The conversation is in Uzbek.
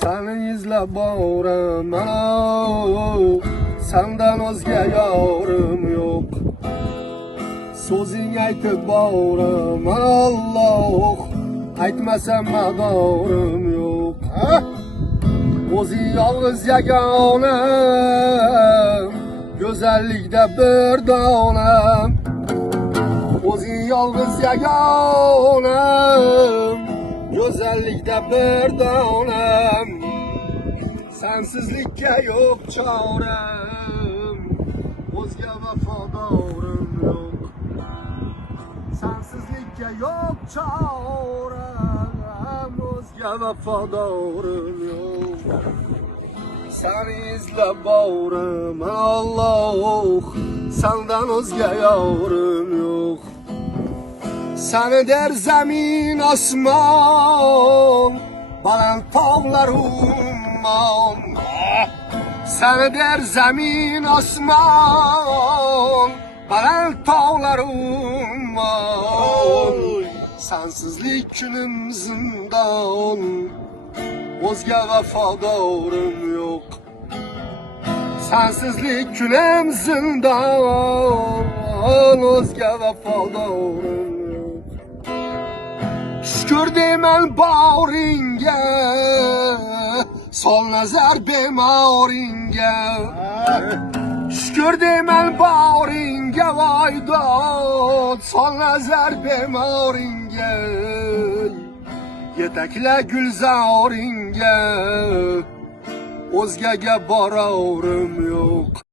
Seni izlab boraman, sendan o'zga yorim yo'q. So'zing aytib boraman, Alloh, aytmasam madorim yo'q. O'zing yolg'iz yagona, go'zallikda bir dona. O'zing yolg'iz yagona, go'zallikda bir dona. Sensizlikka yo'q choram, o'zga vafodorim yo'q. Sensizlikka yo'q choram, o'zga vafodorim yo'q. Seni izlab boraman, Alloh, sendan o'zga yorim yo'q. Seni der zamin osmon, baland tog'lar ummon. Seni der zamin osmon, baland tog'lar ummon. Sensizlik kunim zindon, o'zga vafodorim yo'q. Sensizlik kunim zindon, o'zga vafodorim yo'q. Shukr deyman boringga, sol nazar bemoringga. Shukr deyman boringga, voy dod, sol nazar bemoringga. Yetakla gulzoringga, o'zgaga borarim yo'q.